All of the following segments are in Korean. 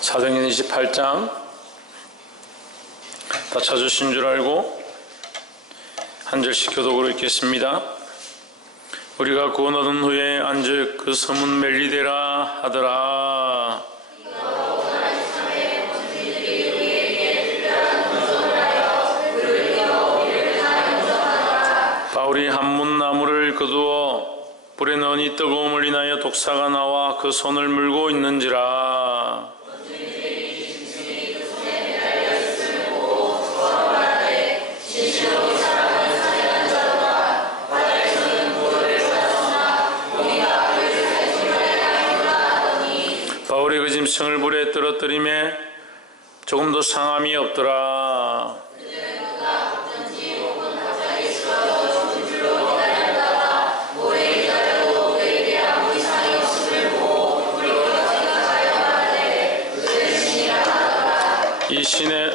사도행전 28장 다 찾으신 줄 알고 한 절씩 교독으로 읽겠습니다. 우리가 구원 얻은 후에 안즉 그 소문 멜리데라 하더라. 바울이 한문나무를 거두어 불에 넣으니 뜨거움을 인하여 독사가 나와 그 손을 물고 있는지라. 바울이 그 짐승을 불에 떨어뜨리매 조금도 상함이 없더라.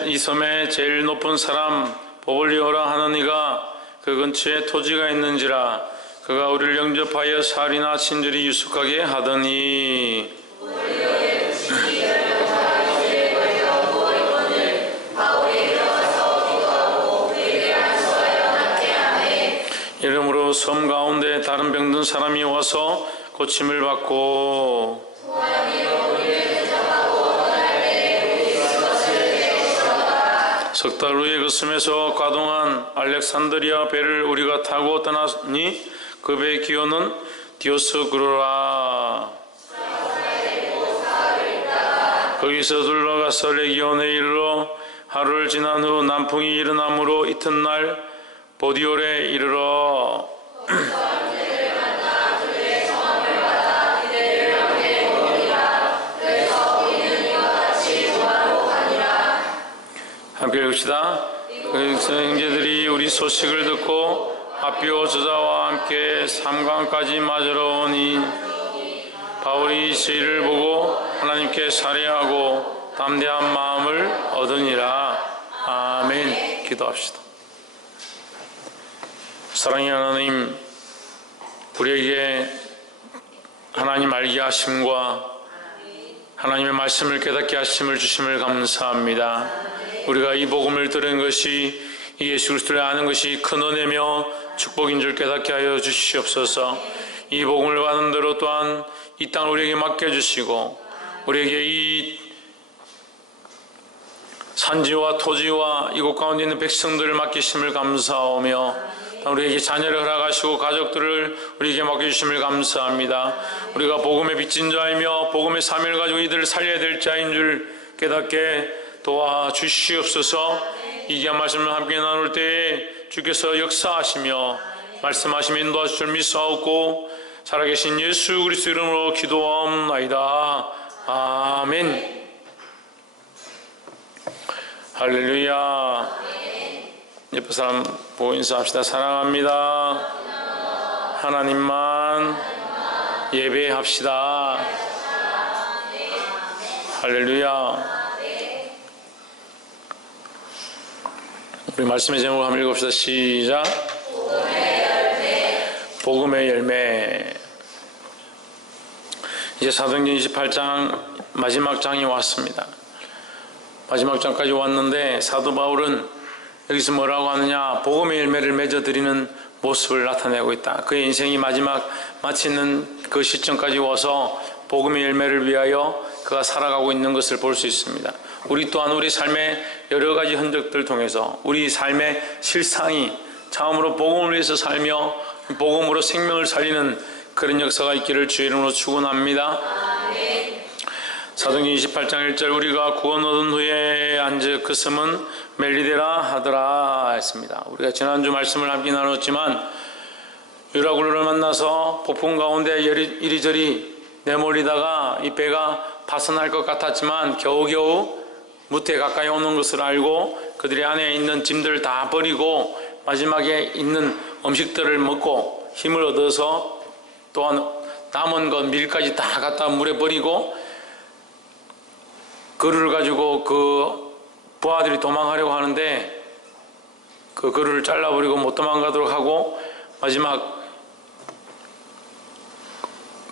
이 섬의 제일 높은 사람 보블리오라 하는 이가 그 근처에 토지가 있는지라. 그가 우리를 영접하여 살이나 친절히 유숙하게 하더니 이러므로 섬 가운데 다른 병든 사람이 와서 고침을 받고 석 달 후에 그 섬에서 가동한 알렉산드리아 배를 우리가 타고 떠나니 그 배의 기호는 디오스그로라. 거기서 둘러가서 레기온에 이르러 하루를 지난 후 남풍이 일어나므로 이튿날 보디올에 이르러 함께 읽읍시다. 그래서 형제들이 우리 소식을 듣고 아비오 저자와 함께 삼강까지 맞으러 오니 바울이 저희를 보고 하나님께 살해하고 담대한 마음을 얻으니라. 아멘. 기도합시다. 사랑의 하나님, 우리에게 하나님 알게 하심과 하나님의 말씀을 깨닫게 하심을 주심을 감사합니다. 우리가 이 복음을 들은 것이 이 예수 그리스도를 아는 것이 큰 은혜며 축복인 줄 깨닫게 하여 주시옵소서. 이 복음을 받은 대로 또한 이 땅을 우리에게 맡겨주시고 우리에게 이 산지와 토지와 이곳 가운데 있는 백성들을 맡기심을 감사하며 우리에게 자녀를 허락하시고 가족들을 우리에게 맡겨주심을 감사합니다. 우리가 복음의 빚진 자이며 복음의 사명을 가지고 이들을 살려야 될 자인 줄 깨닫게 도와주시옵소서. 이 귀한 말씀을 함께 나눌 때에 주께서 역사하시며 말씀하시며 인도하실 줄 믿사옵고 살아계신 예수 그리스도 이름으로 기도하옵나이다. 아멘. 할렐루야. 예쁜 사람 보고 인사합시다. 사랑합니다. 하나님만 예배합시다. 할렐루야. 우리 말씀의 제목을 한번 읽읍시다. 시작. 복음의 열매. 이제 사도행전 28장 마지막 장이 왔습니다. 마지막 장까지 왔는데 사도 바울은 여기서 뭐라고 하느냐, 복음의 열매를 맺어드리는 모습을 나타내고 있다. 그의 인생이 마지막 마치는 그 시점까지 와서 복음의 열매를 위하여 그가 살아가고 있는 것을 볼 수 있습니다. 우리 또한 우리 삶의 여러 가지 흔적들을 통해서 우리 삶의 실상이 처음으로 복음을 위해서 살며 복음으로 생명을 살리는 그런 역사가 있기를 주의 이름으로 축원합니다. 사도행전 28장 1절 우리가 구원 얻은 후에 안즉 그 섬은 멜리데라 하더라 했습니다. 우리가 지난주 말씀을 함께 나눴지만 유라굴로를 만나서 폭풍 가운데 이리저리 내몰리다가 이 배가 파손할 것 같았지만 겨우겨우 무트에 가까이 오는 것을 알고 그들이 안에 있는 짐들을 다 버리고 마지막에 있는 음식들을 먹고 힘을 얻어서 또한 남은 것 밀까지 다 갖다 물에 버리고 그루를 가지고 그 부하들이 도망하려고 하는데 그 그루를 잘라버리고 못 도망가도록 하고 마지막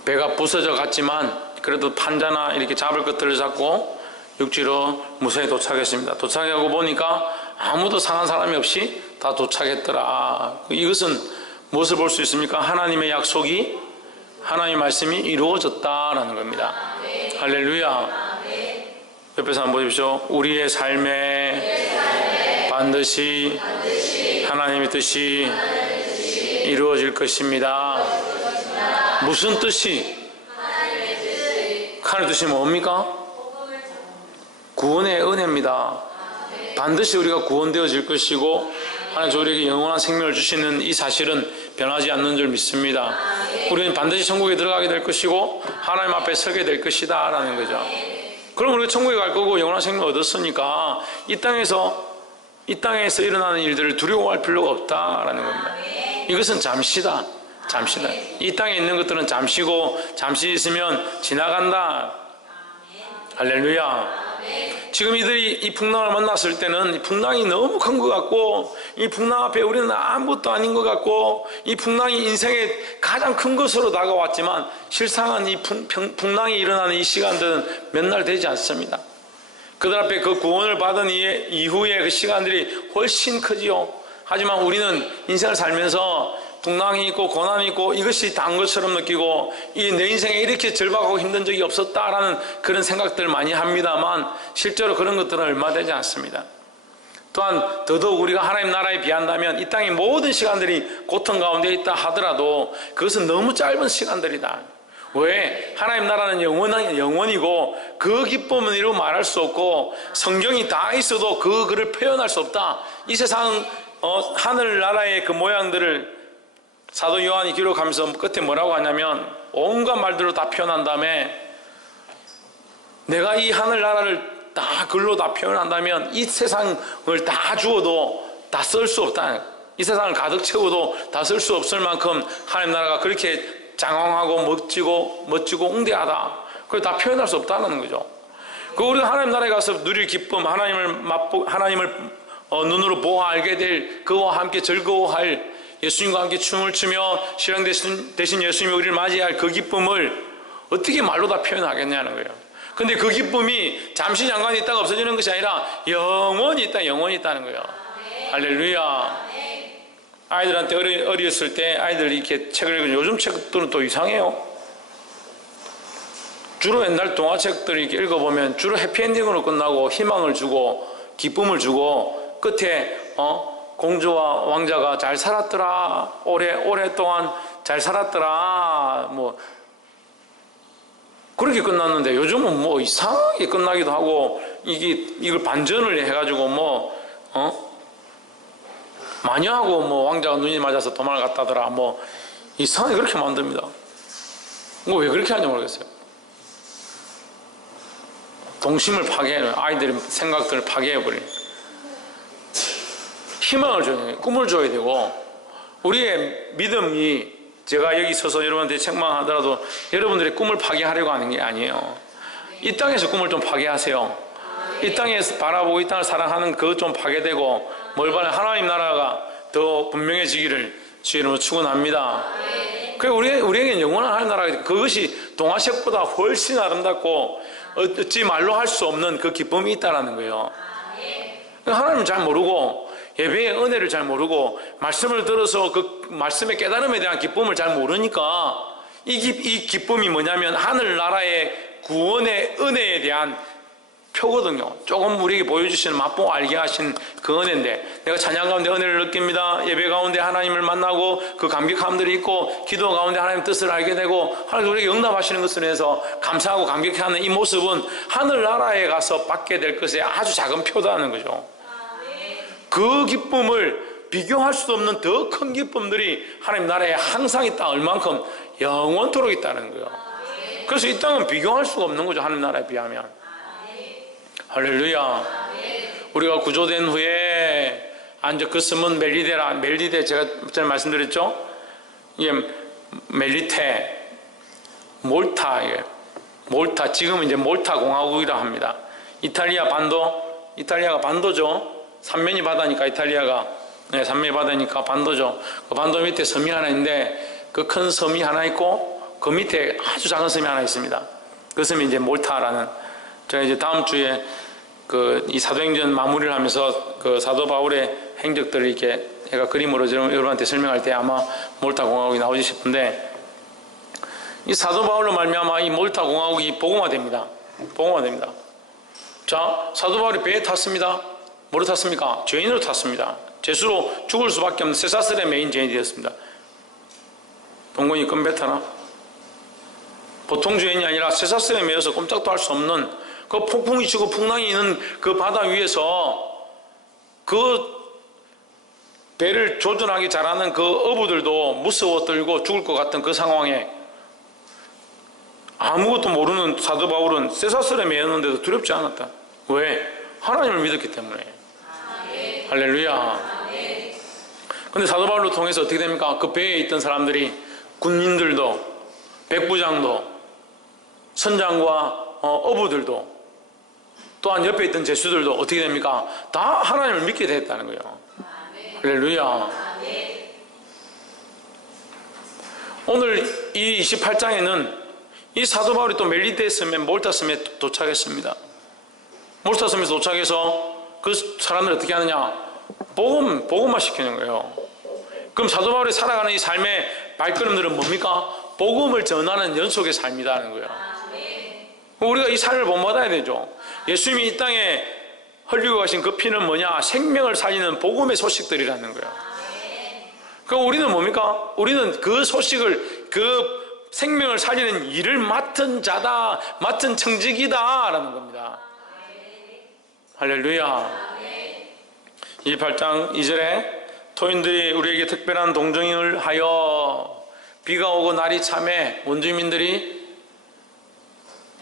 배가 부서져 갔지만 그래도 판자나 이렇게 잡을 것들을 잡고 육지로 무사히 도착했습니다. 도착하고 보니까 아무도 상한 사람이 없이 다 도착했더라. 이것은 무엇을 볼 수 있습니까? 하나님의 약속이, 하나님의 말씀이 이루어졌다라는 겁니다. 할렐루야. 옆에서 한번 보십시오. 우리의 삶에 반드시 하나님의 뜻이 이루어질 것입니다. 무슨 뜻이? 하나님의 뜻이 뭡니까? 구원의 은혜입니다. 반드시 우리가 구원되어질 것이고 하나님 우리에게 영원한 생명을 주시는 이 사실은 변하지 않는 줄 믿습니다. 우리는 반드시 천국에 들어가게 될 것이고 하나님 앞에 서게 될 것이다 라는 거죠. 그럼 우리가 천국에 갈 거고 영원한 생명을 얻었으니까 이 땅에서 일어나는 일들을 두려워할 필요가 없다라는 겁니다. 이것은 잠시다. 이 땅에 있는 것들은 잠시고 잠시 있으면 지나간다. 할렐루야. 지금 이들이 이 풍랑을 만났을 때는 이 풍랑이 너무 큰 것 같고 이 풍랑 앞에 우리는 아무것도 아닌 것 같고 이 풍랑이 인생의 가장 큰 것으로 다가왔지만 실상은 이 풍랑이 일어나는 이 시간들은 몇 날 되지 않습니다. 그들 앞에 그 구원을 받은 이후에 그 시간들이 훨씬 크지요. 하지만 우리는 인생을 살면서 풍랑이 있고 고난이 있고 이것이 단 것처럼 느끼고 내 인생에 이렇게 절박하고 힘든 적이 없었다라는 그런 생각들을 많이 합니다만 실제로 그런 것들은 얼마 되지 않습니다. 또한 더더욱 우리가 하나님 나라에 비한다면 이 땅의 모든 시간들이 고통 가운데 있다 하더라도 그것은 너무 짧은 시간들이다. 왜? 하나님 나라는 영원이고 그 기쁨은 이루 말할 수 없고 성경이 다 있어도 그를 표현할 수 없다. 이 세상 하늘나라의 그 모양들을 사도 요한이 기록하면서 끝에 뭐라고 하냐면 온갖 말들로 다 표현한 다음에 내가 이 하늘나라를 다 글로 다 표현한다면 이 세상을 다 주어도 다 쓸 수 없다. 이 세상을 가득 채워도 다 쓸 수 없을 만큼 하나님 나라가 그렇게 장황하고 멋지고 웅대하다. 그걸 다 표현할 수 없다는 거죠. 우리가 하나님 나라에 가서 누릴 기쁨, 하나님을 눈으로 보아 알게 될 그와 함께 즐거워할 예수님과 함께 춤을 추며 신랑 대신 예수님이 우리를 맞이할 그 기쁨을 어떻게 말로 다 표현하겠냐는 거예요. 근데 그 기쁨이 잠시 잠깐 있다가 없어지는 것이 아니라 영원히 있다는 거예요. 할렐루야. 아이들한테 어렸을 때 아이들이 이렇게 책을 읽으면 요즘 책들은 또 이상해요. 주로 옛날 동화책들을 이렇게 읽어보면 주로 해피엔딩으로 끝나고 희망을 주고 기쁨을 주고 끝에 공주와 왕자가 잘 살았더라. 오랫동안 잘 살았더라. 뭐 그렇게 끝났는데 요즘은 뭐 이상하게 끝나기도 하고 이걸 반전을 해가지고 마녀하고 왕자가 눈이 맞아서 도망을 갔다더라. 이상하게 그렇게 만듭니다. 왜 그렇게 하는지 모르겠어요. 동심을 파괴해요. 아이들의 생각들을 파괴해버려요. 희망을 줘야 돼요. 꿈을 줘야 되고 우리의 믿음이 제가 여기 서서 여러분한테 책망하더라도 여러분들의 꿈을 파괴하려고 하는 게 아니에요. 이 땅에서 꿈을 좀 파괴하세요. 이 땅에서 바라보고 이 땅을 사랑하는 그것 좀 파괴되고 하나님 나라가 더 분명해지기를 주의 이름으로 축원합니다. 우리에게는 영원한 하나님 나라가 그것이 동화책보다 훨씬 아름답고 어찌 말로 할 수 없는 그 기쁨이 있다는 거예요. 하나님을 잘 모르고 예배의 은혜를 잘 모르고 말씀을 들어서 그 말씀의 깨달음에 대한 기쁨을 잘 모르니까 이 기쁨이 뭐냐면 하늘나라의 구원의 은혜에 대한 표거든요. 조금 우리에게 보여주시는 맛보고 알게 하신 그 은혜인데 내가 찬양 가운데 은혜를 느낍니다. 예배 가운데 하나님을 만나고 그 감격함들이 있고 기도 가운데 하나님의 뜻을 알게 되고 하나님 우리에게 응답하시는 것을 해서 감사하고 감격하는 이 모습은 하늘나라에 가서 받게 될 것의 아주 작은 표다는 거죠. 그 기쁨을 비교할 수 없는 더 큰 기쁨들이 하나님 나라에 항상 있다. 얼만큼 영원토록 있다는 거예요. 그래서 이 땅은 비교할 수가 없는 거죠. 하나님 나라에 비하면. 할렐루야. 우리가 구조된 후에 그 섬은 멜리데 제가 전에 말씀드렸죠. 이게 멜리테, 몰타 지금은 이제 몰타 공화국이라 합니다. 이탈리아가 반도죠. 삼면이 바다니까 이탈리아가 삼면이 바다니까 반도죠. 그 반도 밑에 섬이 하나 있는데 그 큰 섬이 하나 있고 그 밑에 아주 작은 섬이 하나 있습니다. 그 섬이 이제 몰타라는 제가 이제 다음 주에 이 사도행전 마무리를 하면서 그 사도 바울의 행적들을 이렇게 제가 그림으로 여러분한테 설명할 때 아마 몰타 공화국이 나오지 싶은데, 이 사도 바울로 말미암아 이 몰타 공화국이 복음화됩니다. 복음화됩니다. 자, 사도 바울이 배에 탔습니다. 뭐로 탔습니까? 죄인으로 탔습니다. 죄수로 죽을 수밖에 없는 쇠사슬의 메인 죄인이 되었습니다. 동건이 껌배 타나? 보통 죄인이 아니라 쇠사슬에 매여서 꼼짝도 할 수 없는 그 폭풍이 치고 풍랑이 있는 그 바다 위에서 그 배를 조준하기 잘하는 그 어부들도 무서워 떨고 죽을 것 같은 그 상황에 아무것도 모르는 사도 바울은 쇠사슬에 매였는데도 두렵지 않았다. 왜? 하나님을 믿었기 때문에. 아멘. 할렐루야. 근데 사도 바울로 통해서 어떻게 됩니까? 그 배에 있던 사람들이, 군인들도, 백부장도, 선장과 어부들도, 또한 옆에 있던 제수들도 어떻게 됩니까? 다 하나님을 믿게 됐다는 거예요. 아멘. 할렐루야. 아멘. 오늘 이 28장에는 이 사도 바울이 또 멜리데 섬에, 몰타 섬에 도착했습니다. 몰타 섬에서 도착해서 그 사람들 어떻게 하느냐? 복음화 시키는 거예요. 그럼 사도 바울이 살아가는 이 삶의 발걸음들은 뭡니까? 복음을 전하는 연속의 삶이라는 거예요. 우리가 이 삶을 본받아야 되죠. 예수님이 이 땅에 흘리고 가신 그 피는 뭐냐? 생명을 살리는 복음의 소식들이라는 거예요. 그럼 우리는 뭡니까? 우리는 그 소식을, 그 생명을 살리는 일을 맡은 자다, 맡은 청직이다 라는 겁니다. 할렐루야. 28장 2절에 토인들이 우리에게 특별한 동정을 하여, 비가 오고 날이 참해 원주민들이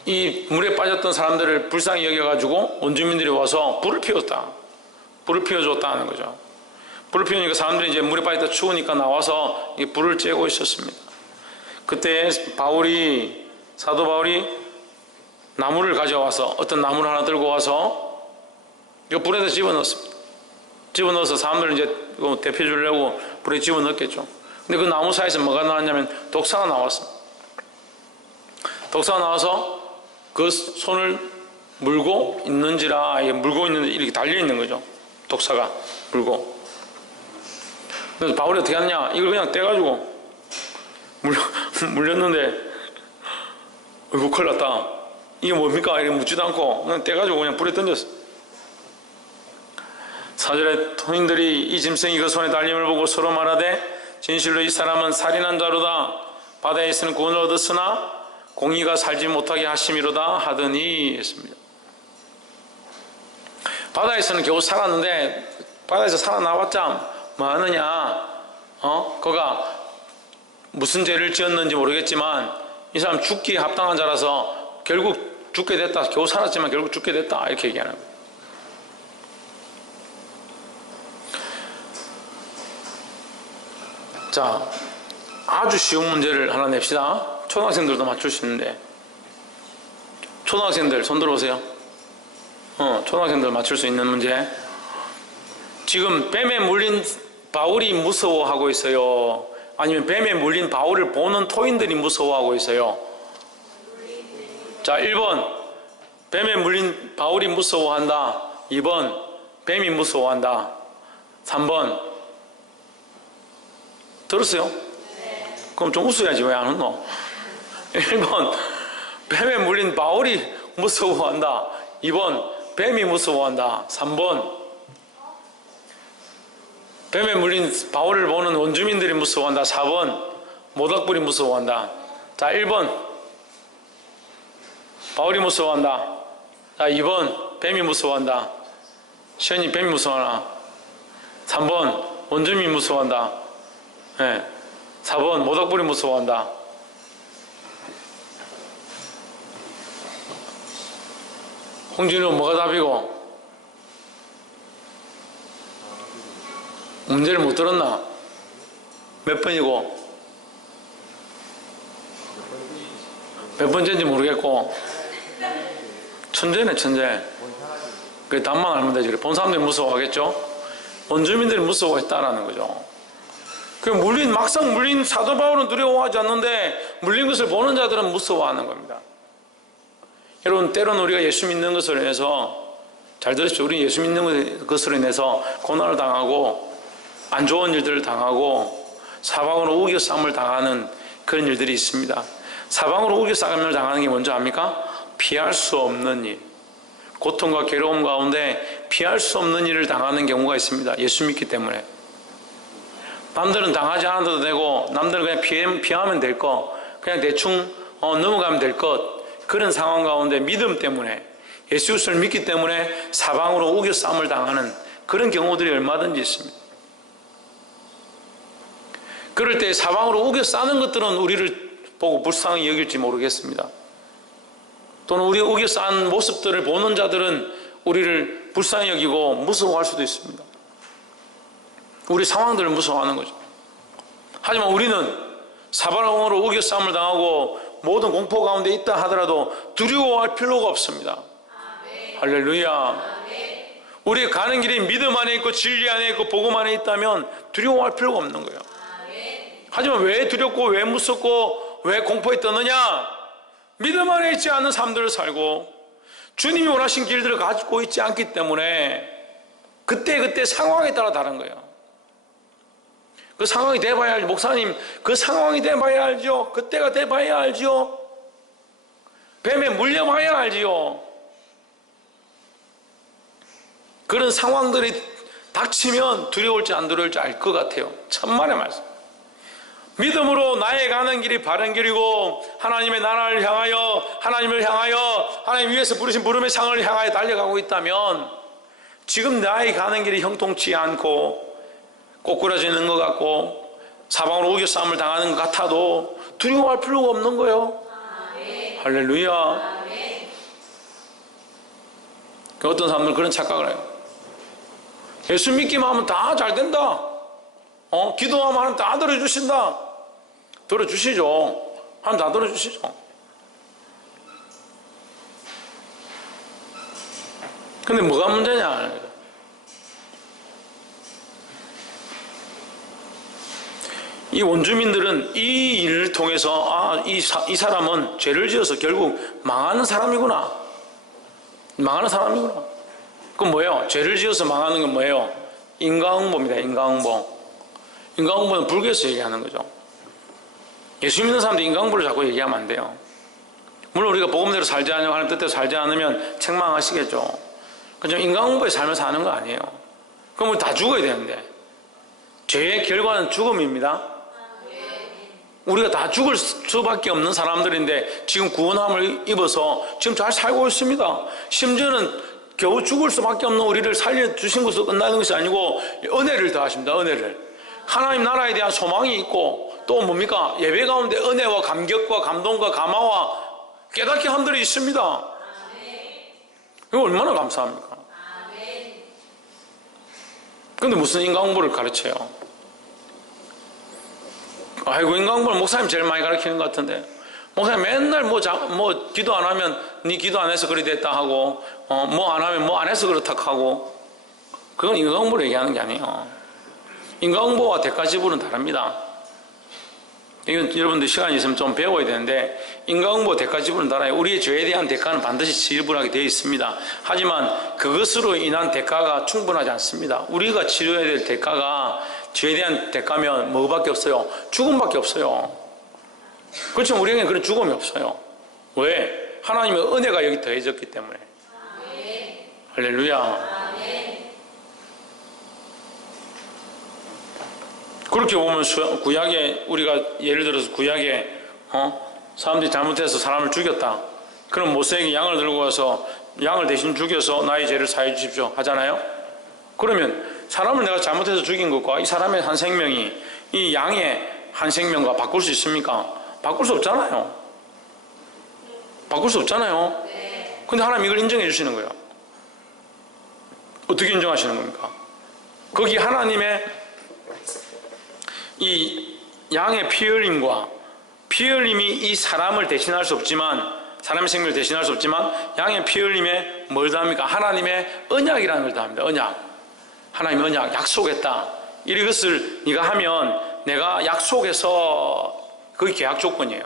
이 물에 빠졌던 사람들을 불쌍히 여겨가지고 원주민들이 와서 불을 피웠다. 불을 피워줬다는 거죠. 불을 피우니까 사람들이 이제 물에 빠졌다 추우니까 나와서 이 불을 쬐고 있었습니다. 그때 사도 바울이 나무를 가져와서, 어떤 나무를 하나 들고 와서 이 불에다 집어넣었습니다. 집어넣어서 사람들을 이제 데펴 주려고 불에 집어넣었겠죠. 근데 그 나무 사이에서 뭐가 나왔냐면 독사가 나왔습니다. 독사가 나와서 그 손을 물고 있는지라, 물고 있는데 이렇게 달려 있는 거죠. 독사가 물고. 그래서 바울이 어떻게 하느냐? 이걸 그냥 떼가지고 물렸는데, 어이구, 큰일 났다. 이게 뭡니까? 이렇게 묻지도 않고 그냥 떼가지고 그냥 불에 던졌어. 4절에 토인들이 이 짐승이 그 손에 달림을 보고 서로 말하되, 진실로 이 사람은 살인한 자로다. 바다에서는 구원을 얻었으나 공의가 살지 못하게 하심이로다 하더니 했습니다. 바다에서는 겨우 살았는데, 바다에서 살아나왔자 뭐 하느냐? 그가 무슨 죄를 지었는지 모르겠지만 이 사람 죽기에 합당한 자라서 결국 죽게 됐다. 겨우 살았지만 결국 죽게 됐다. 이렇게 얘기하는 거예요. 자, 아주 쉬운 문제를 하나 냅시다. 초등학생들도 맞출 수 있는데, 초등학생들 손 들어오세요. 초등학생들 맞출 수 있는 문제. 지금 뱀에 물린 바울이 무서워하고 있어요? 아니면 뱀에 물린 바울을 보는 토인들이 무서워하고 있어요? 자, 1번 뱀에 물린 바울이 무서워한다. 2번 뱀이 무서워한다. 3번 들었어요? 그럼 좀 웃어야지. 왜 안 웃노? 1번 뱀에 물린 바울이 무서워한다. 2번 뱀이 무서워한다. 3번 뱀에 물린 바울을 보는 원주민들이 무서워한다. 4번 모닥불이 무서워한다. 자, 1번 바울이 무서워한다. 자, 2번 뱀이 무서워한다. 시연이 뱀이 무서워하나? 3번 원주민이 무서워한다. 네. 4번 모닥불이 무서워한다. 홍진우 뭐가 답이고? 문제를 못 들었나? 몇 번이고? 몇 번째인지 모르겠고. 천재네, 천재. 그 답만 알면 되지. 본 사람들이 무서워하겠죠? 원주민들이 무서워했다라는 거죠. 막상 물린 사도 바울은 두려워하지 않는데 물린 것을 보는 자들은 무서워하는 겁니다. 여러분, 때로는 우리가 예수 믿는 것으로 인해서, 잘 들으십시오. 우리 예수 믿는 것으로 인해서 고난을 당하고 안 좋은 일들을 당하고 사방으로 우겨싸움을 당하는 그런 일들이 있습니다. 사방으로 우겨싸움을 당하는 게 뭔지 압니까? 피할 수 없는 일, 고통과 괴로움 가운데 피할 수 없는 일을 당하는 경우가 있습니다. 예수 믿기 때문에. 남들은 당하지 않아도 되고 남들은 그냥 피하면 될 것, 그냥 대충 넘어가면 될 것, 그런 상황 가운데 믿음 때문에, 예수 그리스도를 믿기 때문에 사방으로 우겨 싸움을 당하는 그런 경우들이 얼마든지 있습니다. 그럴 때 사방으로 우겨 싸는 것들은 우리를 보고 불쌍히 여길지 모르겠습니다. 또는 우리가 우겨 싸는 모습들을 보는 자들은 우리를 불쌍히 여기고 무서워할 수도 있습니다. 우리 상황들을 무서워하는 거죠. 하지만 우리는 사방으로 우겨 싸움을 당하고 모든 공포 가운데 있다 하더라도 두려워할 필요가 없습니다. 할렐루야. 우리가 가는 길이 믿음 안에 있고 진리 안에 있고 복음 안에 있다면 두려워할 필요가 없는 거예요. 하지만 왜 두렵고 왜 무섭고 왜 공포에 떠느냐? 믿음 안에 있지 않은 삶들을 살고 주님이 원하신 길들을 가지고 있지 않기 때문에 그때 상황에 따라 다른 거예요. 그 상황이 돼봐야 알죠. 목사님, 그 상황이 돼봐야 알죠. 그때가 돼봐야 알죠. 뱀에 물려봐야 알지요. 그런 상황들이 닥치면 두려울지 안 두려울지 알 것 같아요. 천만의 말씀. 믿음으로 나의 가는 길이 바른 길이고 하나님의 나라를 향하여, 하나님을 향하여, 하나님 위에서 부르신 부름의 상을 향하여 달려가고 있다면 지금 나의 가는 길이 형통치 않고 꼬꾸라지는 것 같고 사방으로 우겨 싸움을 당하는 것 같아도 두려워할 필요가 없는 거예요. 할렐루야. 어떤 사람들은 그런 착각을 해요. 예수 믿기만 하면 다 잘 된다. 기도하면 하나님 다 들어주신다. 들어주시죠. 하나님 다 들어주시죠. 근데 뭐가 문제냐? 이 원주민들은 이 일을 통해서 이 사람은 죄를 지어서 결국 망하는 사람이구나. 망하는 사람이구나. 그건 뭐예요? 죄를 지어서 망하는 건 뭐예요? 인과응보입니다. 인과응보. 인과응보는 불교에서 얘기하는 거죠. 예수 믿는 사람도 인과응보를 자꾸 얘기하면 안 돼요. 물론 우리가 복음대로 살지 않으면, 하나님 뜻대로 살지 않으면 책망하시겠죠. 그렇지만 인과응보의 삶을 사는 거 아니에요. 그럼 우리 다 죽어야 되는데. 죄의 결과는 죽음입니다. 우리가 다 죽을 수밖에 없는 사람들인데 지금 구원함을 입어서 지금 잘 살고 있습니다. 심지어는 겨우 죽을 수밖에 없는 우리를 살려주신 것으로 끝나는 것이 아니고 은혜를 더하십니다. 은혜를. 하나님 나라에 대한 소망이 있고 또 뭡니까? 예배 가운데 은혜와 감격과 감동과 감화와 깨닫게 한 들이 있습니다. 이거 얼마나 감사합니까? 근데 무슨 인과응보를 가르쳐요? 아이고, 인과응보는 목사님 제일 많이 가르치는 것 같은데, 목사님 맨날 뭐 기도 안 하면 네 기도 안 해서 그리 됐다 하고, 뭐 안 하면 뭐 안 해서 그렇다 하고, 그건 인과응보를 얘기하는 게 아니에요. 인과응보와 대가지불은 다릅니다. 이건 여러분들 시간이 있으면 좀 배워야 되는데, 인과응보 대가지불은 달라요. 우리의 죄에 대한 대가는 반드시 지불하게 되어 있습니다. 하지만 그것으로 인한 대가가 충분하지 않습니다. 우리가 치료해야 될 대가가 죄에 대한 대가면 뭐밖에 없어요? 죽음밖에 없어요. 그렇지만 우리에게는 그런 죽음이 없어요. 왜? 하나님의 은혜가 여기 더해졌기 때문에. 할렐루야. 그렇게 보면 구약에, 우리가 예를 들어서 구약에 사람들이 잘못해서 사람을 죽였다. 그럼 모세에게 양을 들고 와서 양을 대신 죽여서 나의 죄를 사해 주십시오 하잖아요. 그러면 사람을 내가 잘못해서 죽인 것과 이 사람의 한 생명이 이 양의 한 생명과 바꿀 수 있습니까? 바꿀 수 없잖아요. 바꿀 수 없잖아요. 근데 하나님 이걸 인정해 주시는 거예요. 어떻게 인정하시는 겁니까? 거기 하나님의 이 양의 피 흘림과 피 흘림이 이 사람을 대신할 수 없지만, 사람의 생명을 대신할 수 없지만 양의 피 흘림에 뭘 더합니까? 하나님의 언약이라는 걸 더합니다. 언약. 하나님의 언약, 약속했다. 이것을 네가 하면 내가 약속해서 그게 계약 조건이에요.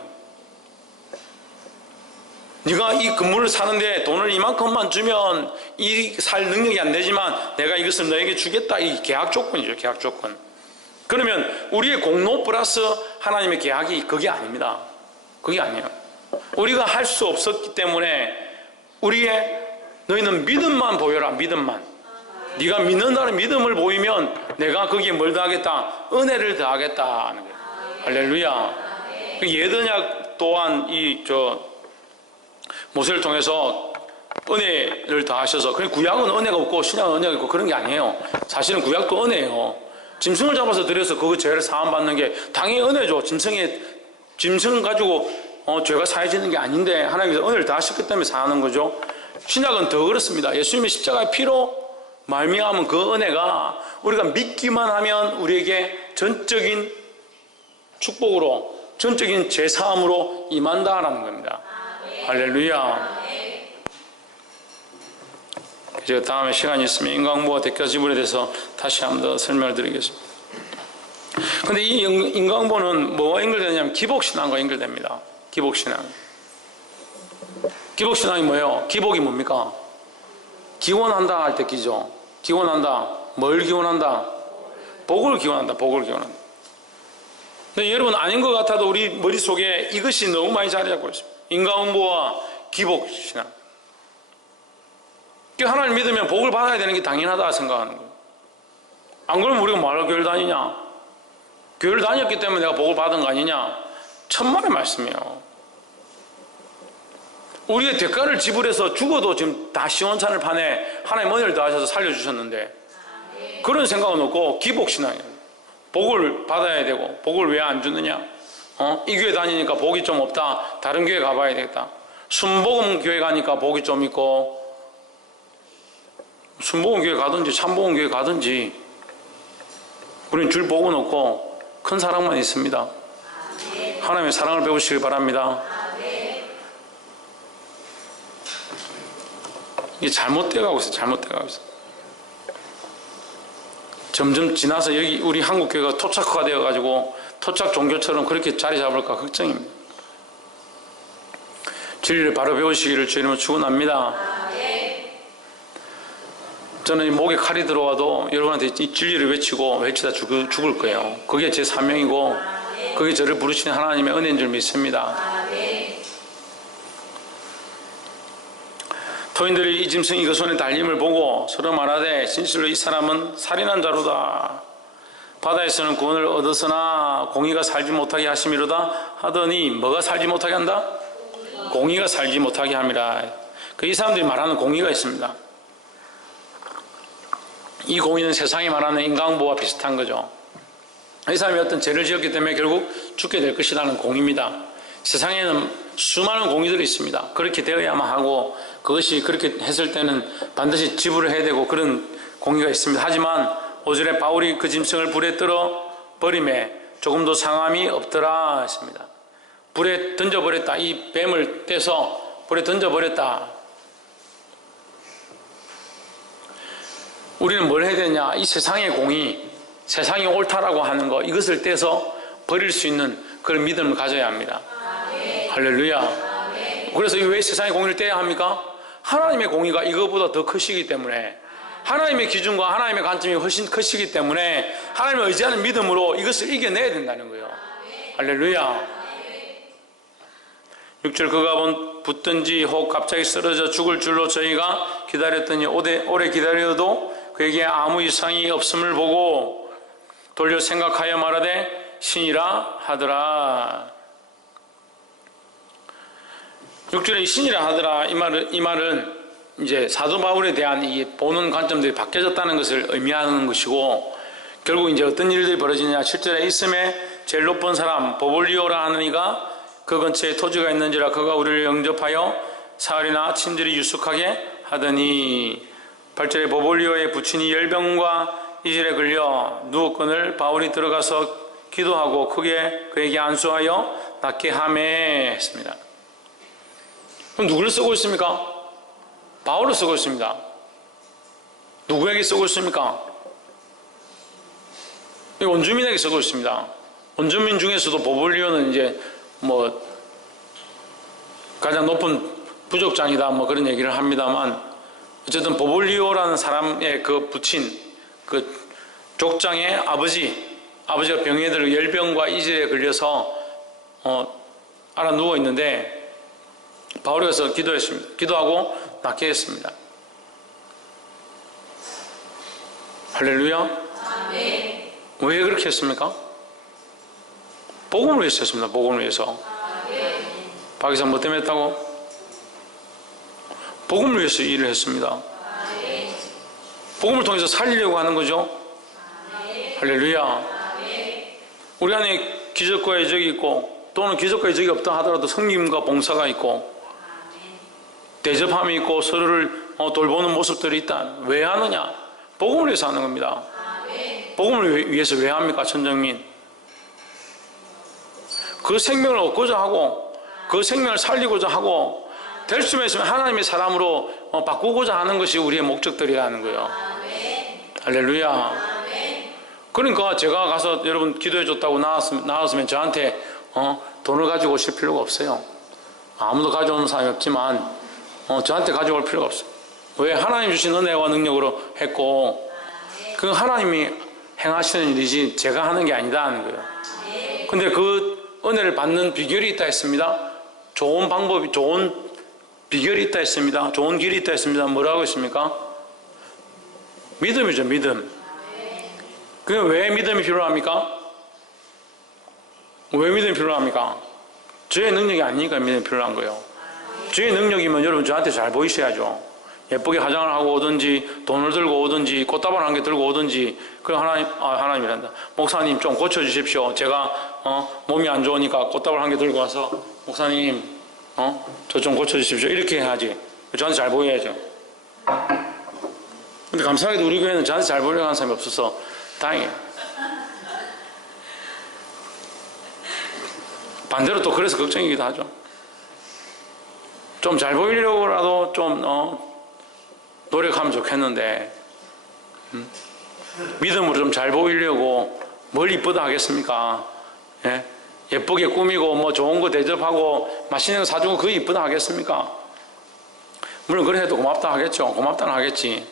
네가 이 건물을 사는데 돈을 이만큼만 주면 이 살 능력이 안 되지만 내가 이것을 너에게 주겠다. 이 계약 조건이죠. 계약 조건. 그러면 우리의 공로 플러스 하나님의 계약이 그게 아닙니다. 그게 아니에요. 우리가 할 수 없었기 때문에 너희는 믿음만 보여라. 믿음만. 네가 믿는다는 믿음을 보이면 내가 거기에 뭘 더하겠다? 은혜를 더하겠다 하는 거예요. 할렐루야. 예더냐 또한 모세를 통해서 은혜를 더하셔서, 그냥 구약은 은혜가 없고 신약은 은혜가 있고 그런 게 아니에요. 사실은 구약도 은혜예요. 짐승을 잡아서 들여서 그거 죄를 사함받는 게 당연히 은혜죠. 짐승 가지고 죄가 사해지는 게 아닌데 하나님께서 은혜를 더하셨기 때문에 사하는 거죠. 신약은 더 그렇습니다. 예수님의 십자가의 피로 말미암은 그 은혜가 우리가 믿기만 하면 우리에게 전적인 축복으로, 전적인 죄사함으로 임한다라는 겁니다. 할렐루야. 제가 다음에 시간이 있으면 인과응보와 대가 지불에 대해서 다시 한 번 더 설명을 드리겠습니다. 근데 이 인과응보는 뭐와 연결되냐면 기복신앙과 연결됩니다. 기복신앙. 기복신앙이 뭐예요? 기복이 뭡니까? 기원한다 할 때 기죠. 기원한다. 뭘 기원한다? 복을 기원한다. 복을 기원한다. 근데 여러분 아닌 것 같아도 우리 머릿속에 이것이 너무 많이 자리 잡고 있습니다. 인과응보와 기복신앙. 하나님 믿으면 복을 받아야 되는 게 당연하다 생각하는 거예요. 안 그러면 우리가 뭐하러 교회를 다니냐? 교회를 다녔기 때문에 내가 복을 받은 거 아니냐? 천만의 말씀이에요. 우리의 대가를 지불해서 죽어도 지금 다 시원찮을 판에 하나님 은혜를 더하셔서 살려주셨는데 그런 생각은 없고 기복신앙이에요. 복을 받아야 되고 복을 왜 안 주느냐? 이 교회 다니니까 복이 좀 없다. 다른 교회 가봐야 되겠다. 순복음 교회 가니까 복이 좀 있고, 순복음 교회 가든지 참복음 교회 가든지 우리는 줄 복은 없고 큰 사랑만 있습니다. 하나님의 사랑을 배우시길 바랍니다. 이게 잘못되어 가고 있어요. 잘못되어 가고 있어요. 점점 지나서 여기 우리 한국 교회가 토착화가 되어 가지고 토착 종교처럼 그렇게 자리 잡을까 걱정입니다. 진리를 바로 배우시기를 주님은 축원합니다. 저는 목에 칼이 들어와도 여러분한테 이 진리를 외치다 죽을 거예요. 그게 제 사명이고 그게 저를 부르시는 하나님의 은혜인 줄 믿습니다. 토인들이 이 짐승 이것손의 달림을 보고 서로 말하되 진실로 이 사람은 살인한 자로다. 바다에서는 구원을 얻었으나 공의가 살지 못하게 하심이로다 하더니 뭐가 살지 못하게 한다? 공의가 살지 못하게 함이라. 이 사람들이 말하는 공의가 있습니다. 이 공의는 세상이 말하는 인과응보와 비슷한 거죠. 이 사람이 어떤 죄를 지었기 때문에 결국 죽게 될 것이라는 공의입니다. 세상에는 수많은 공의들이 있습니다. 그렇게 되어야만 하고 그것이 그렇게 했을 때는 반드시 지불을 해야 되고 그런 공의가 있습니다. 하지만 5절에 바울이 그 짐승을 불에 떨어 버림에 조금도 상함이 없더라 했습니다. 불에 던져버렸다. 이 뱀을 떼서 불에 던져버렸다. 우리는 뭘 해야 되냐? 이 세상의 공의, 세상이 옳다라고 하는 거, 이것을 떼서 버릴 수 있는 그런 믿음을 가져야 합니다. 할렐루야. 그래서 왜 세상의 공의를 떼야 합니까? 하나님의 공의가 이것보다 더 크시기 때문에, 하나님의 기준과 하나님의 관점이 훨씬 크시기 때문에 하나님을 의지하는 믿음으로 이것을 이겨내야 된다는 거예요. 할렐루야. 6절 그가 붙든지 혹 갑자기 쓰러져 죽을 줄로 저희가 기다렸더니 오래 기다려도 그에게 아무 이상이 없음을 보고 돌려 생각하여 말하되 신이라 하더라. 6절에 신이라 하더라 이 말은 이제 사도 바울에 대한 이 보는 관점들이 바뀌어졌다는 것을 의미하는 것이고, 결국 이제 어떤 일들이 벌어지냐? 7절에 있음에 제일 높은 사람 보볼리오라 하는 이가 그 근처에 토지가 있는지라 그가 우리를 영접하여 사흘이나 친절히 유숙하게 하더니, 8절에 보볼리오의 부친이 열병과 이질에 걸려 누웠거늘 바울이 들어가서 기도하고 크게 그에게 안수하여 낫게 하매 했습니다. 그럼 누구를 쓰고 있습니까? 바울을 쓰고 있습니다. 누구에게 쓰고 있습니까? 원주민에게 쓰고 있습니다. 원주민 중에서도 보볼리오는 이제 가장 높은 부족장이다 뭐 그런 얘기를 합니다만, 어쨌든 보볼리오라는 사람의 그 부친 그 족장의 아버지가 병에 들어 열병과 이질에 걸려서 알아 누워 있는데 바울이 가서 기도했습니다. 기도하고 낫게 했습니다. 할렐루야. 아멘. 왜 그렇게 했습니까? 복음을 위해서 했습니다. 복음을 위해서. 박이사 뭐 때문에 했다고? 복음을 위해서 일을 했습니다. 복음을 통해서 살리려고 하는 거죠. 할렐루야. 우리 안에 기적과 이적이 있고, 또는 기적과 이적이 없다 하더라도 성김과 봉사가 있고, 대접함이 있고, 서로를 돌보는 모습들이 있다. 왜 하느냐? 복음을 위해서 하는 겁니다. 복음을 위해서 왜 합니까? 천정민. 그 생명을 얻고자 하고, 그 생명을 살리고자 하고, 될 수만 있으면 하나님의 사람으로 바꾸고자 하는 것이 우리의 목적들이라는 거예요. 할렐루야. 그러니까 제가 가서 여러분 기도해 줬다고 나왔으면 저한테 돈을 가지고 오실 필요가 없어요. 아무도 가져오는 사람이 없지만 저한테 가져올 필요가 없어요. 왜? 하나님 주신 은혜와 능력으로 했고, 그 하나님이 행하시는 일이지 제가 하는 게 아니다 하는 거예요. 근데 그 은혜를 받는 비결이 있다 했습니다. 좋은 방법이, 좋은 비결이 있다 했습니다. 좋은 길이 있다 했습니다. 뭐라고 했습니까? 믿음이죠. 믿음. 그게 왜 믿음이 필요합니까? 왜 믿음이 필요합니까? 저의 능력이 아니니까 믿음이 필요한 거예요. 저의 능력이면 여러분 저한테 잘 보이셔야죠. 예쁘게 화장을 하고 오든지, 돈을 들고 오든지, 꽃다발 한 개 들고 오든지. 그럼 하나님이란다. 목사님 좀 고쳐주십시오. 제가 몸이 안 좋으니까 꽃다발 한 개 들고 와서 목사님 저 좀 고쳐주십시오. 이렇게 해야지. 저한테 잘 보여야죠. 근데 감사하게도 우리 교회는 저한테 잘 보이려고 하는 사람이 없어서 다행이에요. 반대로 또 그래서 걱정이기도 하죠. 좀 잘 보이려고라도 좀 노력하면 좋겠는데, 믿음으로 좀 잘 보이려고 뭘 이쁘다 하겠습니까? 예? 예쁘게 꾸미고 뭐 좋은 거 대접하고 맛있는 거 사주고 그게 이쁘다 하겠습니까? 물론 그래 해도 고맙다 하겠죠. 고맙다는 하겠지.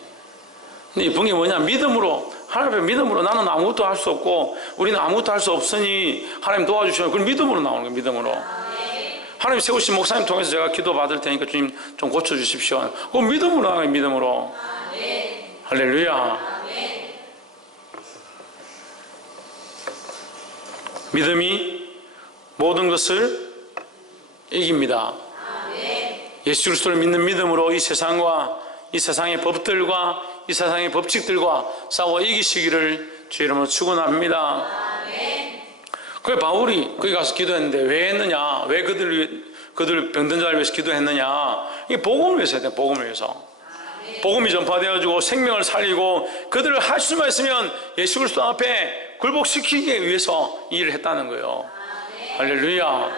근데 이쁜 게 뭐냐? 믿음으로, 하나님 앞에 믿음으로. 나는 아무것도 할 수 없고 우리는 아무것도 할 수 없으니 하나님 도와주시면, 그건 믿음으로 나오는 거예요. 믿음으로. 하나님 세우신 목사님 통해서 제가 기도 받을 테니까 주님 좀 고쳐주십시오. 그건 믿음으로 나와요. 믿음으로. 할렐루야. 믿음이 모든 것을 이깁니다. 예수 그리스도를 믿는 믿음으로 이 세상과 이 세상의 법들과 이 세상의 법칙들과 싸워 이기시기를 주 이름으로 축원합니다. 그래 바울이 거기 가서 기도했는데 왜 했느냐? 왜 그들 병든 자를 위해서 기도했느냐? 이게 복음을 위해서 했대. 복음을 위해서. 복음이 전파되어지고 생명을 살리고 그들을 할 수만 있으면 예수 그리스도 앞에 굴복시키기 위해서 이 일을 했다는 거예요. 할렐루야.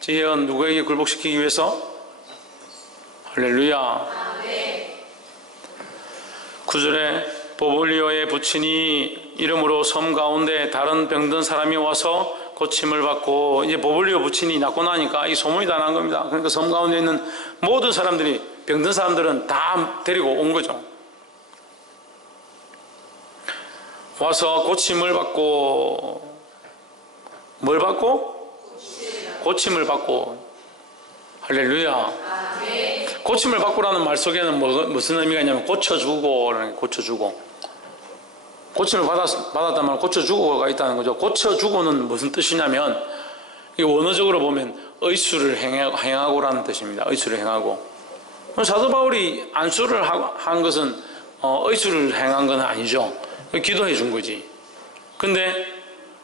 지혜연 누구에게 굴복시키기 위해서? 할렐루야. 9절에 보볼리오의 부친이 이름으로 섬 가운데 다른 병든 사람이 와서 고침을 받고, 이제 보볼리오 부친이 낫고 나니까 이 소문이 다 난 겁니다. 그러니까 섬 가운데 있는 모든 사람들이, 병든 사람들은 다 데리고 온 거죠. 와서 고침을 받고, 뭘 받고? 고침을 받고. 할렐루야. 고침을 받고라는 말 속에는 무슨 의미가 있냐면 고쳐주고, 고쳐주고. 고침을 받았다면 고쳐주고가 있다는 거죠. 고쳐주고는 무슨 뜻이냐면, 이게 원어적으로 보면 의수를 행하고라는 뜻입니다. 의수를 행하고. 사도 바울이 안수를 한 것은 의수를 행한 건 아니죠. 기도해 준 거지. 근데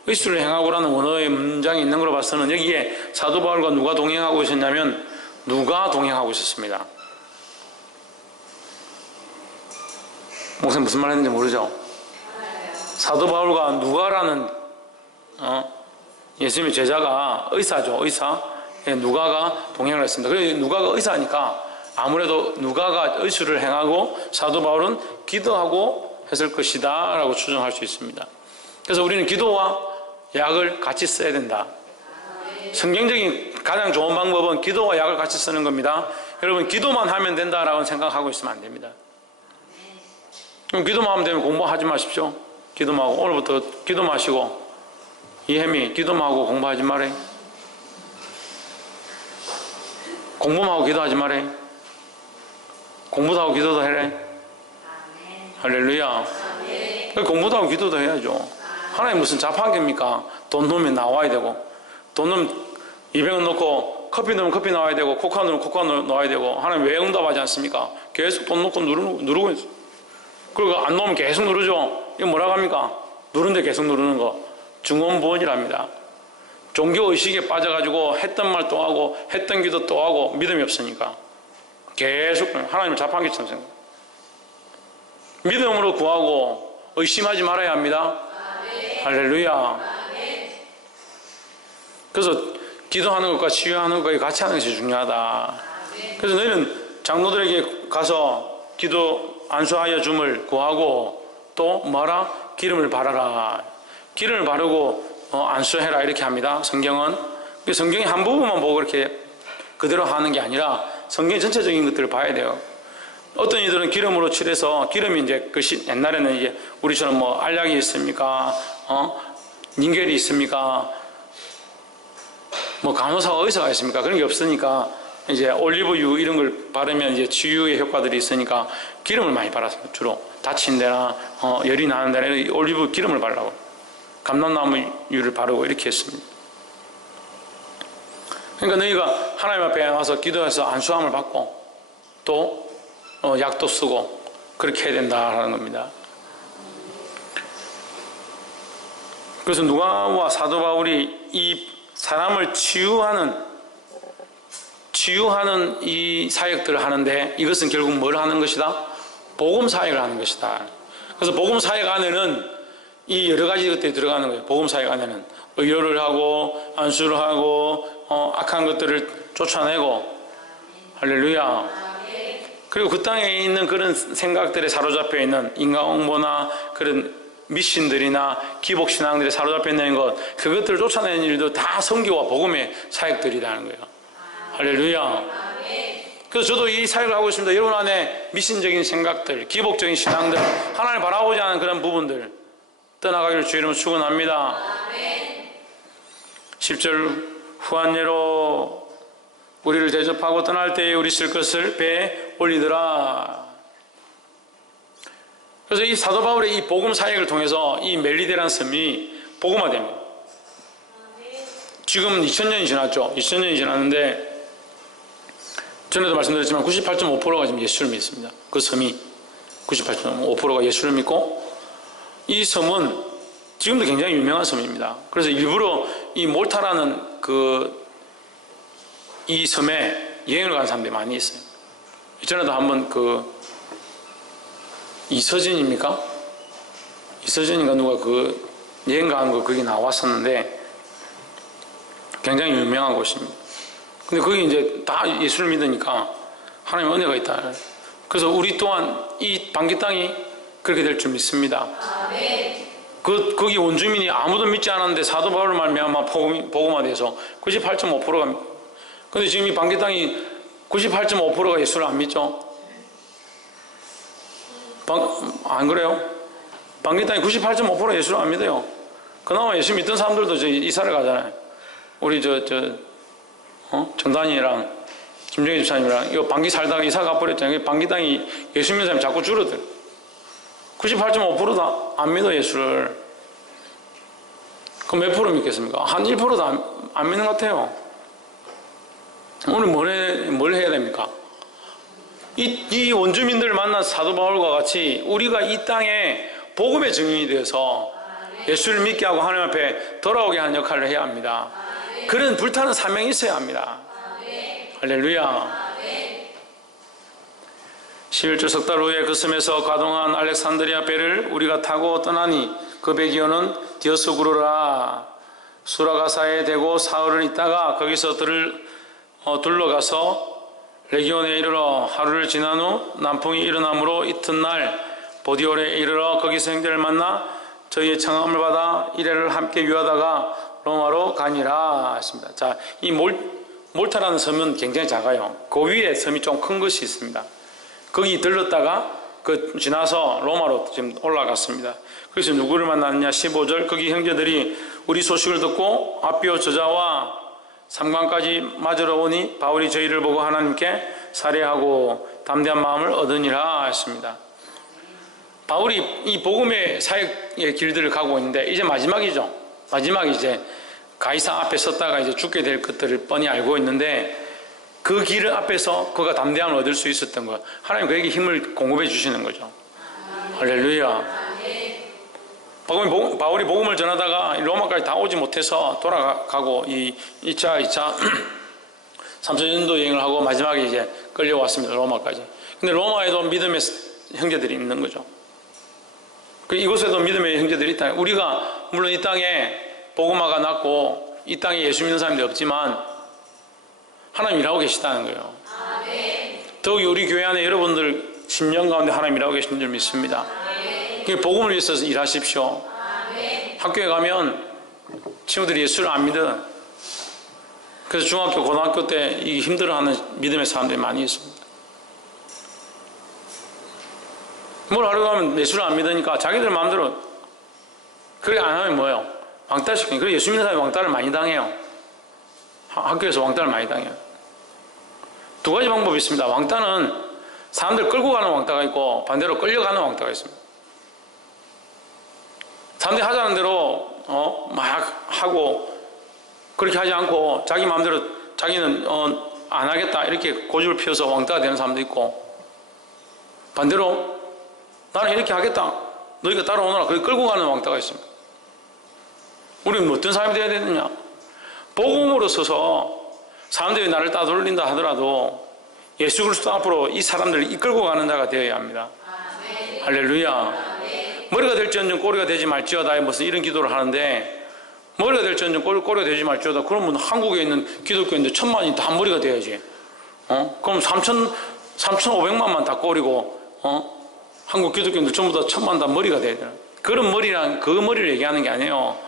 의수를 행하고라는 원어의 문장이 있는 걸로 봐서는 여기에 사도 바울과 누가 동행하고 있었냐면 누가 동행하고 있었습니다. 목사님 무슨 말 했는지 모르죠? 사도 바울과 누가라는 예수님의 제자가 의사죠. 의사. 누가가 동행을 했습니다. 그래서 누가가 의사니까 아무래도 누가가 의수를 행하고 사도 바울은 기도하고 했을 것이다 라고 추정할 수 있습니다. 그래서 우리는 기도와 약을 같이 써야 된다. 성경적인 가장 좋은 방법은 기도와 약을 같이 쓰는 겁니다. 여러분 기도만 하면 된다라고 생각하고 있으면 안 됩니다. 그럼 기도만 하면 되면 공부하지 마십시오. 기도만 하고 오늘부터 기도 마시고 이혜미 기도만 하고 공부하지 말해. 공부만 하고 기도하지 말해. 공부도 하고 기도도 해래. 할렐루야. 공부도 하고 기도도 해야죠. 하나님 무슨 자판기입니까? 돈 넣으면 나와야 되고, 돈 넣으면 200원 넣고 커피 넣으면 커피 나와야 되고, 코카 넣으면 코카 넣어야 되고. 하나님 왜 응답하지 않습니까? 계속 돈 넣고 누르고 있어. 그리고 안 넣으면 계속 누르죠. 이거 뭐라고 합니까? 누른데 계속 누르는 거 중언부언이랍니다. 종교의식에 빠져가지고 했던 말 또 하고 했던 기도 또 하고 믿음이 없으니까 계속 하나님을 자판기처럼 생각. 믿음으로 구하고 의심하지 말아야 합니다. 할렐루야. 그래서 기도하는 것과 치유하는 것과 같이 하는 것이 중요하다. 그래서 너희는 장로들에게 가서 기도 안수하여 줌을 구하고 또 뭐라? 기름을 바르라. 기름을 바르고 안수해라 이렇게 합니다. 성경은. 성경의 한 부분만 보고 그렇게 그대로 하는 게 아니라 성경 전체적인 것들을 봐야 돼요. 어떤 이들은 기름으로 칠해서 기름이 이제 옛날에는 이제 우리처럼 뭐 알약이 있습니까? 닌겔이 있습니까? 뭐 간호사가 의사가 있습니까? 그런 게 없으니까 이제 올리브유 이런 걸 바르면 이제 치유의 효과들이 있으니까 기름을 많이 발랐습니다. 주로 다친 데나 열이 나는 데는 올리브 기름을 바르라고 감람나무유를 바르고 이렇게 했습니다. 그러니까 너희가 하나님 앞에 와서 기도해서 안수함을 받고 또 약도 쓰고 그렇게 해야 된다라는 겁니다. 그래서 누가와 사도 바울이 이 사람을 치유하는 이 사역들을 하는데 이것은 결국 뭘 하는 것이다? 복음 사역을 하는 것이다. 그래서 복음 사역 안에는 이 여러 가지 것들이 들어가는 거예요. 복음 사역 안에는 의료를 하고 안수를 하고 악한 것들을 쫓아내고 할렐루야. 그리고 그 땅에 있는 그런 생각들에 사로잡혀 있는 인간홍보나 그런 미신들이나 기복신앙들에 사로잡혀 있는 것, 그것들을 쫓아내는 일도 다 선교와 복음의 사역들이라는 거예요. 할렐루야. 그래서 저도 이 사역을 하고 있습니다. 여러분 안에 미신적인 생각들, 기복적인 신앙들, 하나님을 바라보지 않은 그런 부분들 떠나가기를 주의 이름으로 축원합니다. 10절 후한예로 우리를 대접하고 떠날 때에 우리 쓸 것을 배에 올리더라. 그래서 이 사도 바울의 이 복음 사역을 통해서 이 멜리데라는 섬이 복음화됩니다. 지금 2000년이 지났죠. 2000년이 지났는데 전에도 말씀드렸지만 98.5%가 지금 예수를 믿습니다. 그 섬이 98.5%가 예수를 믿고 이 섬은 지금도 굉장히 유명한 섬입니다. 그래서 일부러 이 몰타라는 이 섬에 여행을 간 사람들이 많이 있어요. 전에도 한번 이서진입니까? 이서진인가 누가 여행 가는 거 거기 나왔었는데 굉장히 유명한 곳입니다. 근데 거기 이제 다 예수를 믿으니까 하나님의 은혜가 있다. 그래서 우리 또한 이 방귀 땅이 그렇게 될 줄 믿습니다. 거기 원주민이 아무도 믿지 않았는데 사도 바울을 말미암아 복음화돼서 98.5%가 근데 지금 이 방귀 땅이 98.5%가 예수를 안 믿죠? 안 그래요? 방귀 땅이 98.5% 예수를 안 믿어요. 그나마 예수 믿던 사람들도 이사를 가잖아요. 우리 정단이랑 김정희 집사님이랑 이거 방귀 살다가 이사 가버렸잖아요. 방귀 땅이 예수 믿는 사람이 자꾸 줄어들어. 98.5%도 안 믿어 예수를. 그럼 몇 프로 믿겠습니까? 한 1%도 안 믿는 것 같아요. 오늘 뭘 해야 됩니까? 이 원주민들을 만난 사도 바울과 같이 우리가 이 땅에 복음의 증인이 되어서 예수를 믿게 하고 하나님 앞에 돌아오게 하는 역할을 해야 합니다. 그런 불타는 사명이 있어야 합니다. 할렐루야. 11절 석 달 후에 그 섬에서 가동한 알렉산드리아 배를 우리가 타고 떠나니 그 배 기호는 디오스구르라. 수라가사에 대고 사흘을 있다가 거기서 둘러가서 레기온에 이르러 하루를 지난 후 남풍이 일어나므로 이튿날 보디올에 이르러 거기서 형제를 만나 저희의 청함을 받아 이래를 함께 유하다가 로마로 가니라 했습니다. 자, 이 몰타라는 섬은 굉장히 작아요. 그 위에 섬이 좀 큰 것이 있습니다. 거기 들렀다가 지나서 로마로 지금 올라갔습니다. 그래서 누구를 만났느냐? 15절. 거기 형제들이 우리 소식을 듣고 아비오 저자와 삼관까지 맞으러 오니 바울이 저희를 보고 하나님께 살해하고 담대한 마음을 얻으니라 했습니다. 바울이 이 복음의 사역의 길들을 가고 있는데 이제 마지막이죠. 마지막 이제 가이사 앞에 섰다가 이제 죽게 될 것들을 뻔히 알고 있는데 그 길을 앞에서 그가 담대함을 얻을 수 있었던 것, 하나님 그에게 힘을 공급해 주시는 거죠. 할렐루야. 바울이 복음을 전하다가 로마까지 다 오지 못해서 돌아가고 이 2차 3천년도 여행을 하고 마지막에 이제 끌려왔습니다. 로마까지. 근데 로마에도 믿음의 형제들이 있는 거죠. 이곳에도 믿음의 형제들이 있다. 우리가 물론 이 땅에 복음화가 났고 이 땅에 예수 믿는 사람들이 없지만 하나님 일하고 계시다는 거예요. 더욱이 우리 교회 안에 여러분들 10년 가운데 하나님 일하고 계신 줄 믿습니다. 복음을 위해서 일하십시오. 학교에 가면 친구들이 예수를 안 믿어. 그래서 중학교, 고등학교 때 힘들어하는 믿음의 사람들이 많이 있습니다. 뭘 하려고 하면 예수를 안 믿으니까 자기들 마음대로 그렇게 안 하면 뭐예요? 왕따시키니. 그래서 예수 믿는 사람이 왕따를 많이 당해요. 학교에서 왕따를 많이 당해요. 두 가지 방법이 있습니다. 왕따는 사람들 끌고 가는 왕따가 있고 반대로 끌려가는 왕따가 있습니다. 사람들이 하자는 대로 막 하고 그렇게 하지 않고 자기 마음대로 자기는 안 하겠다 이렇게 고집을 피워서 왕따가 되는 사람도 있고 반대로 나는 이렇게 하겠다 너희가 따라오너라 그렇게 끌고 가는 왕따가 있습니다. 우리는 어떤 사람이 되어야 되느냐? 복음으로 서서 사람들이 나를 따돌린다 하더라도 예수 그리스도 앞으로 이 사람들을 이끌고 가는 자가 되어야 합니다. 할렐루야. 머리가 될지언정 꼬리가 되지 말지어다 무슨 이런 기도를 하는데 머리가 될지언정 꼬리가 되지 말지어다 그러면 한국에 있는 기독교인들 1000만이 다 머리가 돼야지. 그럼 3,500만만 다 꼬리고 한국 기독교인들 전부 다 1000만 다 머리가 돼야 되나? 그런 머리랑 그 머리를 얘기하는 게 아니에요.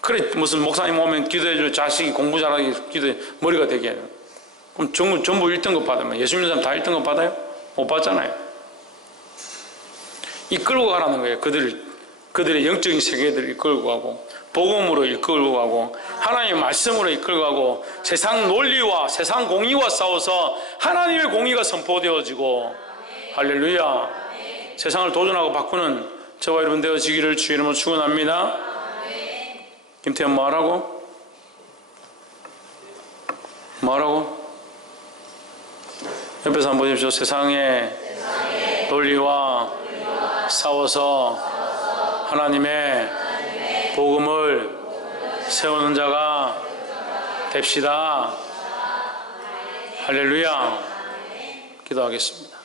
그래 무슨 목사님 오면 기도해줄 자식이 공부 잘하게 기도해 머리가 되게 해요. 그럼 전부 1등급 받으면 예수 믿는 사람 다 1등급 받아요? 못 받잖아요. 이끌고 가라는 거예요. 그들의 영적인 세계들을 이끌고 가고 복음으로 이끌고 가고 하나님의 말씀으로 이끌고 가고 세상 논리와 세상 공의와 싸워서 하나님의 공의가 선포되어지고 할렐루야. 세상을 도전하고 바꾸는 저와 여러분 되어지기를 주의 이름으로 축원합니다. 김태현 뭐하라고? 뭐하라고? 옆에서 한번 보십시오. 세상의 논리와 싸워서 하나님의 복음을 세우는 자가 됩시다. 할렐루야. 기도하겠습니다.